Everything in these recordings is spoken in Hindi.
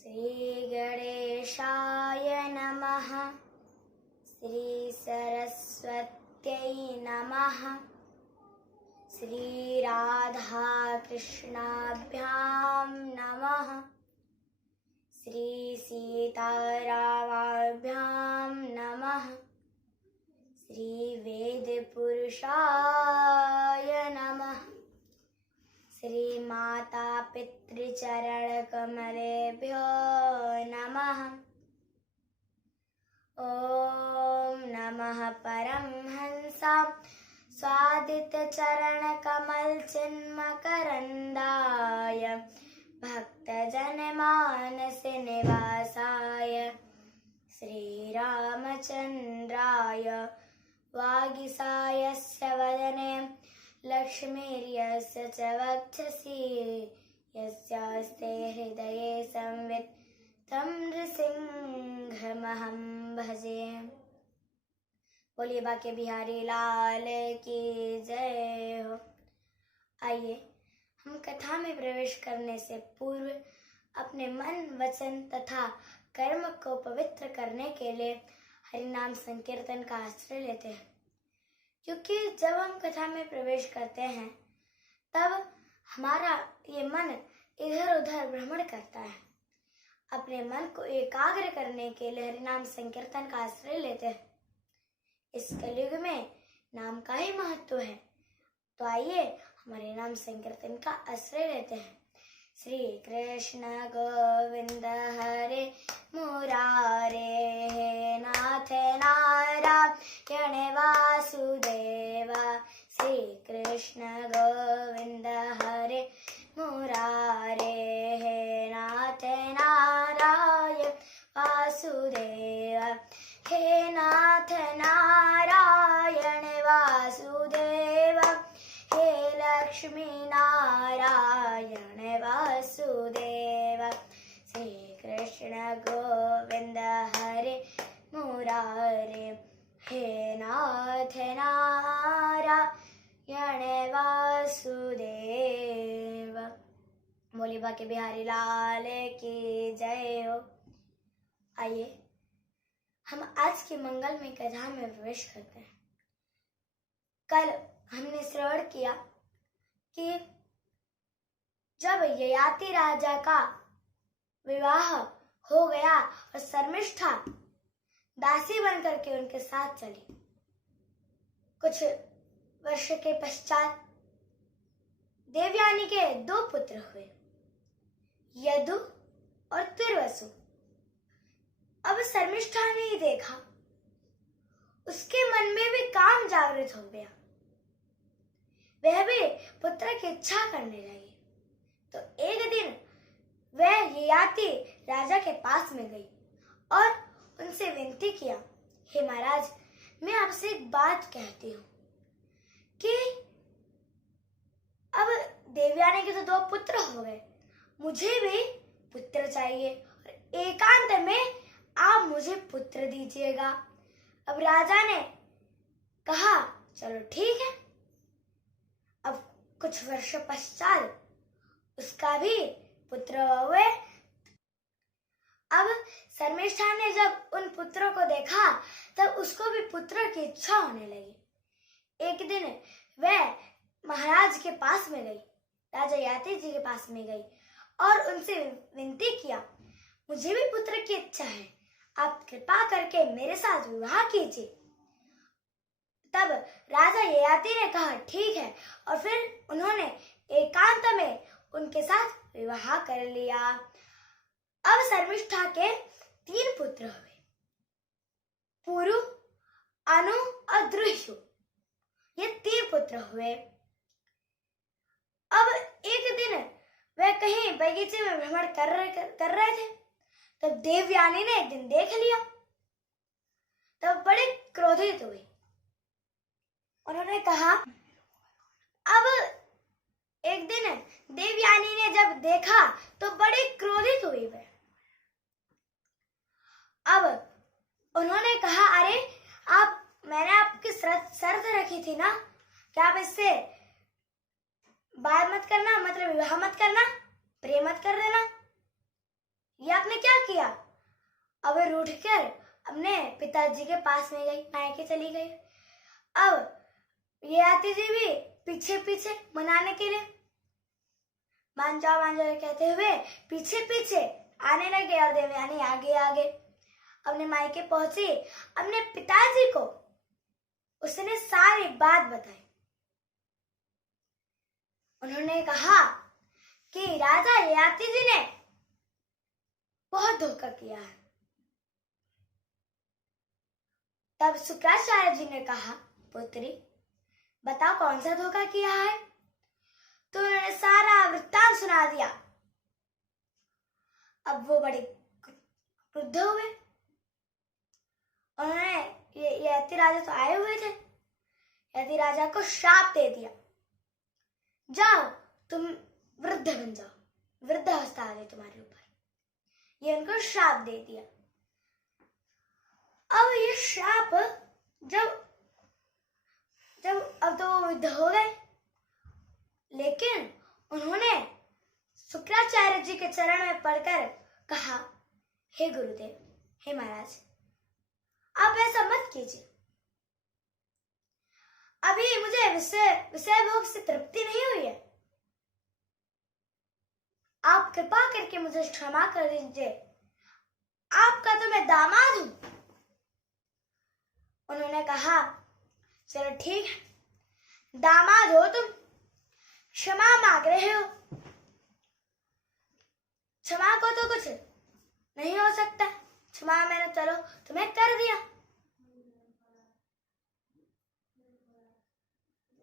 श्रीगणेशाय नमः। श्रीसरस्वत्यै नमः। श्रीराधाकृष्णाभ्यां नमः। श्रीसीतारामाभ्यां नमः। श्रीवेदपुरुषाय नमः। श्रीमातापितृचरणकमलेभ्यो नमः। ॐ नमः परमहंसां स्वादितचरणकमलचिन्मकरन्दाय भक्तजनमानसनिवासाय श्रीरामचन्द्राय वागीसायस्य वदने लक्ष्मीर्यस्य च वक्षसि यस्यास्ते हृदये संवित् तं नृसिंहमहं भजे। बोलिए बाके बिहारी लाल की जय हो। आइए हम कथा में प्रवेश करने से पूर्व अपने मन, वचन तथा कर्म को पवित्र करने के लिए हरिनाम संकीर्तन का आश्रय लेते हैं, क्योंकि जब हम कथा में प्रवेश करते हैं तब हमारा ये मन इधर उधर भ्रमण करता है। अपने मन को एकाग्र करने के लिए हरिनाम संकीर्तन का आश्रय लेते हैं। इस कलयुग में नाम का ही महत्व है, तो आइए हम हरिनाम संकीर्तन का आश्रय लेते हैं। श्री कृष्ण गोविंद हरे मुरारे, हे नाथ नारायण वासुदेव। श्री कृष्ण गोविंद हरे मुरारे, हे नाथ नारायण वासुदेव। हे नाथ नारायण वासुदेव, हे लक्ष्मी नारायण वासुदेव। श्री कृष्ण गोविंद हरे मुरारे, हे नाथ नारायण वासुदेव। बोली बाके बिहारी लाल की जय हो। आइए हम आज की मंगलमय कथा में प्रवेश करते हैं। कल हमने श्रवण किया कि जब ययाति राजा का विवाह हो गया और शर्मिष्ठा दासी बनकर के उनके साथ चली, कुछ वर्ष के पश्चात देवयानी के 2 पुत्र हुए, यदु और तुर्वसु। अब शर्मिष्ठा ने ही देखा, उसके मन में भी काम जागृत हो गया, वह भी पुत्र की इच्छा करने लगी। तो एक दिन वह ययाति राजा के पास में गई और उनसे विनती किया, हे महाराज, मैं आपसे एक बात कहती हूँ कि अब देवयानी के तो 2 पुत्र हो गए, मुझे भी पुत्र चाहिए और एकांत में आप मुझे पुत्र दीजिएगा। अब राजा ने कहा, चलो ठीक है। अब कुछ वर्ष पश्चात उसका भी पुत्र हुए। अब शर्मिष्ठा ने जब उन पुत्रों को देखा तब उसको भी पुत्र की इच्छा होने लगी। एक दिन वह महाराज के पास में गई, राजा ययाति जी के पास में गई और उनसे विनती किया, मुझे भी पुत्र की इच्छा है, आप कृपा करके मेरे साथ विवाह कीजिए। तब राजा ययाति ने कहा ठीक है, और फिर उन्होंने एकांत में उनके साथ विवाह कर लिया। अब शर्मिष्ठा के 3 पुत्र हुए, पुरु, अनु और द्रुह्यु। ये 3 पुत्र हुए। अब एक दिन वह कहीं बगीचे में भ्रमण कर रहे थे, तब देवयानी ने एक दिन देख लिया, तब बड़े क्रोधित हुई। उन्होंने कहा, अब एक दिन देवयानी ने जब देखा तो बड़ी क्रोधित हुई वह। अब उन्होंने कहा, अरे मैंने आपकी शर्त रखी थी ना कि आप इससे बात मत करना, मतलब विवाह मत करना, प्रेम मत कर देना। ये आपने क्या किया? अब वे रूठ कर अपने पिताजी के पास में गई, मायके चली गई। अब ये आती थी भी पीछे पीछे मनाने के लिए, मान जाओ कहते हुए पीछे पीछे आने लगे और देवयानी आगे आगे अपने मायके पहुंची। अपने पिताजी को उसने सारी बात बताई। उन्होंने कहा कि राजा ययाति जी ने बहुत धोखा किया है। तब शुक्राचार्य जी ने कहा, पुत्री बताओ कौन सा धोखा किया है? तो उन्होंने सारा वृत्तांत सुना दिया। अब वो बड़े क्रुद्ध हुए। उन्होंने ययाति राजा तो आए हुए थे, ययाति राजा को श्राप दे दिया, जाओ तुम वृद्ध बन जाओ, वृद्धावस्था आ गई तुम्हारे ऊपर। ये उनको श्राप दे दिया। अब ये श्राप जब अब तो वो वृद्ध हो गए, लेकिन उन्होंने शुक्राचार्य जी के चरण में पड़कर कहा, हे गुरुदेव, हे महाराज, आप ऐसा मत कीजिए। अभी मुझे विषय भोग से तृप्ति नहीं हुई है। आप कृपा करके मुझे क्षमा कर दीजिए, आपका तो मैं दामाद हूं। उन्होंने कहा, चलो ठीक है, दामाद हो तुम, क्षमा मांग रहे हो, क्षमा को तो कुछ नहीं हो सकता, क्षमा मैंने चलो तुम्हें कर दिया,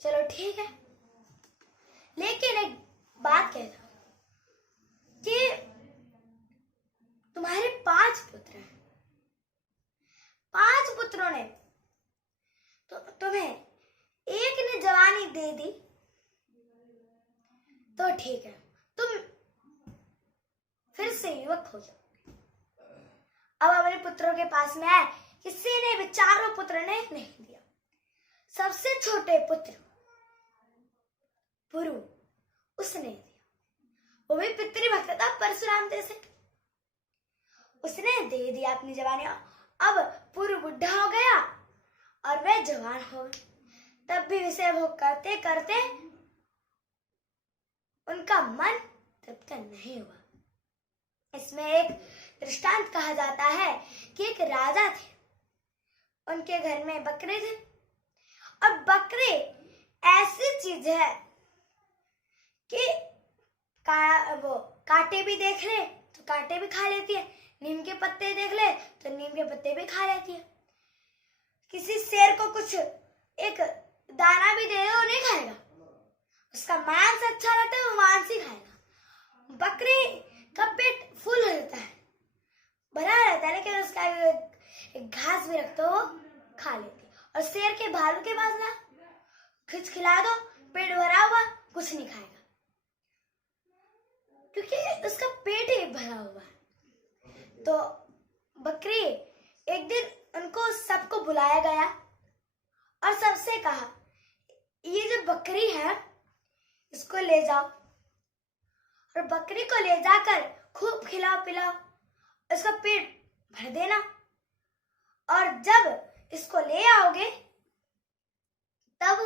चलो ठीक है। लेकिन एक बात कहता हूं कि तुम्हारे 5 पुत्र हैं, 5 पुत्रों ने तो तुम्हें एक ने जवानी दे दी तो ठीक है, तुम फिर से युवक हो जाओ। अब अपने पुत्रों के पास में आए, किसी ने भी, चारों पुत्र ने नहीं दिया। सबसे छोटे पुत्र पुरु, उसने दिया, वो भी पितृभक्त था, परशुराम जैसे, उसने दे दिया अपनी जवानी। अब पुरु बुढ़ा हो गया और वह जवान हो गए। तब भी विषय भोग करते करते उनका मन तृप्त नहीं हुआ। इसमें एक दृष्टांत कहा जाता है कि एक राजा थे, उनके घर में बकरे थे, और बकरे ऐसी चीज है कि वो कांटे भी देख ले तो कांटे भी खा लेती है, नीम के पत्ते देख ले तो नीम के पत्ते भी खा लेती है। किसी शेर को कुछ एक दाना भी दे दो नहीं खाएगा, उसका मांस अच्छा रहता है, वो मांस ही खाएगा। बकरी का पेट फुल हो जाता है, भरा रहता है, लेकिन उसका एक घास भी रखते हो खा लेती है। और शेर के भालू के पास ना कुछ खिला दो, पेट भरा हुआ, कुछ नहीं खाएगा, क्योंकि उसका पेट ही भरा हुआ है। तो बकरी, एक दिन उनको सबको बुलाया गया और सबसे कहा, ये जो बकरी है इसको ले जाओ और बकरी को ले जाकर खूब खिलाओ पिलाओ, इसका पेट भर देना, और जब इसको ले आओगे तब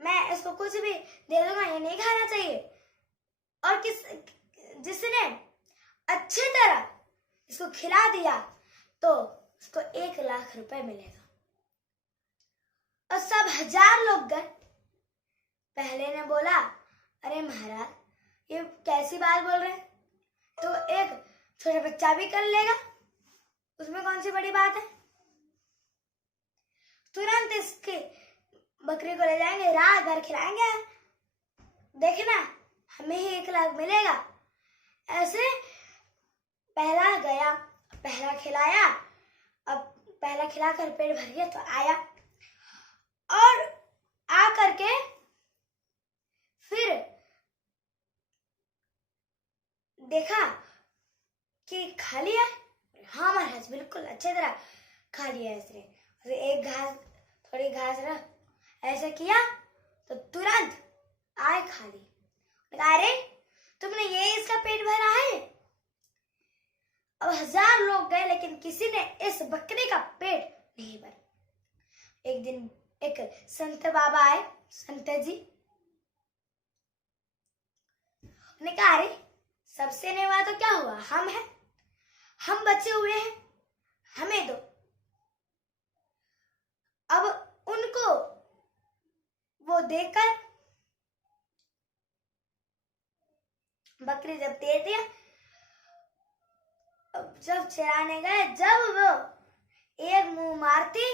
मैं इसको कुछ भी दे दूंगा, ये नहीं खाना चाहिए। और जिसने अच्छी तरह इसको खिला दिया तो उसको 1 लाख रुपए मिलेगा। और सब 1000 लोग गए। पहले ने बोला, अरे महाराज ये कैसी बात बोल रहे हैं, तो एक छोटा बच्चा भी कर लेगा, उसमें कौन सी बड़ी बात है। तुरंत इसके बकरी को ले जाएंगे, रात भर खिलाएंगे, देखना हमें ही 1 लाख मिलेगा। ऐसे पहला गया, पहला खिलाया, अब पहला खिलाकर पेट भर गया तो आया, और आ करके फिर देखा कि खा लिया। हाँ महाराज, बिल्कुल अच्छी तरह खा लिया इसने। एक घास, थोड़ी घास रख, ऐसा किया तो तुरंत आए खाली। अरे तुमने ये इसका पेट भरा है? अब 1000 लोग गए लेकिन किसी ने इस बकरी का पेट नहीं भरा। एक दिन एक संत बाबा आए, संत जी ने कहा, अरे सबसे नहीं हुआ तो क्या हुआ, हम हैं, हम बचे हुए हैं, हमें दो। अब उनको वो देकर बकरी जब दे दिया, अब जब चराने गए, जब वो एक मुंह मारती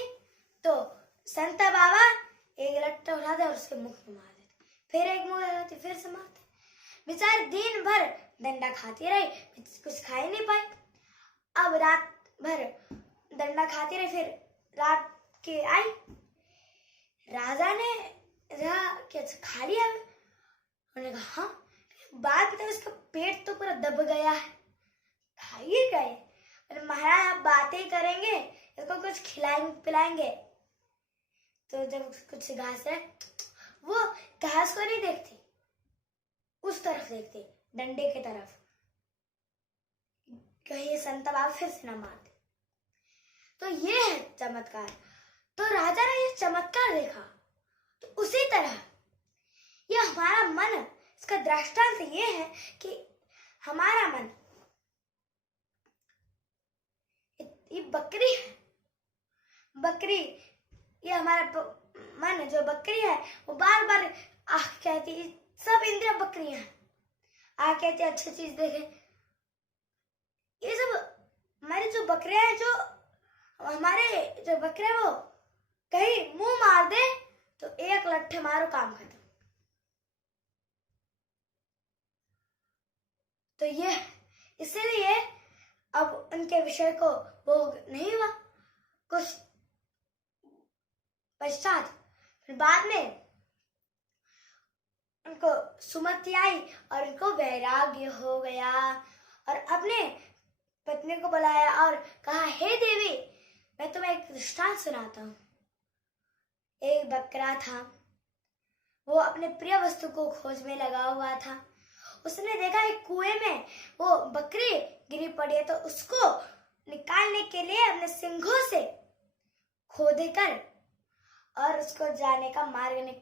तो संता बाबा एक लट्टा उठाते और उसके मुख में मार देते, फिर एक मुंह लगाते, फिर से मारते। बेचारी दिन भर डंडा खाती रही, कुछ खा ही नहीं पाई। अब रात भर डंडा खाती रही, फिर रात के आई, राजा ने क्या खा लिया? उन्होंने कहा, हाँ। बात बताओ, उसका पेट तो पूरा दब गया है, खाइए गए। महाराज आप बातें करेंगे, इसको कुछ खिलाएंगे पिलाएंगे। तो जब कुछ घास है, वो घास को नहीं देखती, उस तरफ देखती, डंडे की तरफ, कहीं संत बाबा फिर से न मार दे। तो ये है चमत्कार। तो राजा ने ये चमत्कार देखा, तो उसी तरह यह हमारा मन, इसका दृष्टांत ये है कि हमारा मन, ये बकरी है, बकरी, ये हमारा मन जो बकरी है, वो बार बार आह कहती है, सब इंद्रियां बकरियां हैं, आह कहती है अच्छी चीज देखे। ये सब हमारी जो बकरियां हैं, जो हमारे जो बकरे, वो कहीं मुंह मार दे तो एक लट्ठे मारो, काम खत्म। तो ये इसलिए अब उनके विषय को भोग नहीं हुआ। कुछ पश्चात फिर बाद में उनको सुमति आई और उनको वैराग्य हो गया, और अपने पत्नी को बुलाया और कहा, हे देवी, मैं तुम्हें एक दृष्टांत सुनाता हूँ। एक बकरा था, वो अपने प्रिय वस्तु को खोज में लगा हुआ था। उसने देखा एक कुएं में वो बकरी गिरी पड़ी है, तो उसको निकालने के लिए अपने सिंघों से खोदकर और उसको जाने का मार्ग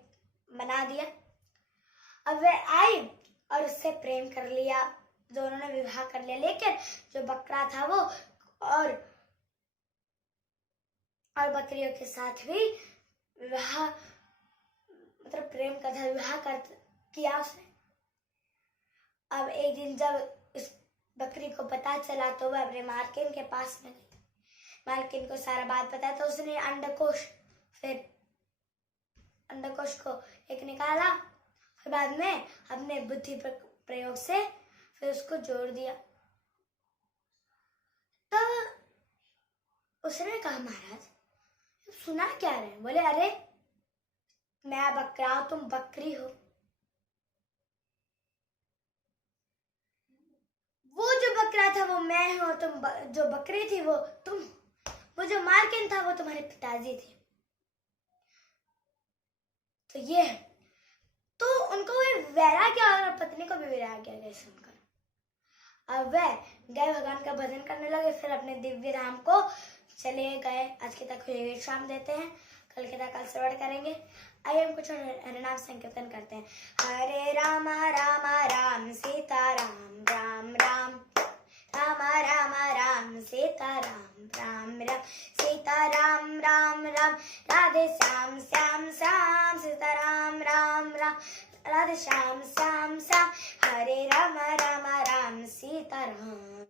बना दिया। अब वह आई और उससे प्रेम कर लिया, दोनों ने विवाह कर लिया। लेकिन जो बकरा था वो और बकरियों के साथ भी विवाह, मतलब प्रेम का था, विवाह किया उसने। अब एक दिन जब इस बकरी को पता चला तो वह अपने मालकिन के पास में गई। मालकिन को सारा बात पता, तो उसने अंडकोश को एक निकाला, फिर बाद में अपने बुद्धि प्रयोग से फिर उसको जोड़ दिया। तब उसने कहा, महाराज सुना क्या रहे? बोले, अरे मैं बकरा हूं, तुम बकरी हो। वो जो बकरा था वो मैं हूं, तुम जो बकरी थी वो तुम, वो जो मालकिन था वो तुम्हारे पिताजी थे। तो ये है, तो उनको भी वैराग्य और पत्नी को भी वैराग्य गए सुनकर। अब वह गए भगवान का भजन करने लगे, फिर अपने दिव्य धाम को चले गए। आज की तक विश्राम देते हैं, कल की तक कल श्रवण करेंगे। आइए हम कुछ हरिनाम संकीर्तन करते हैं। हरे राम राम राम सीता राम राम राम, राम राम राम सीता राम राम राम, सीता राम राम राम, राधे श्याम श्याम श्याम, सीता राम राम राम, राधे श्याम श्याम श्याम, हरे राम राम राम सीता राम।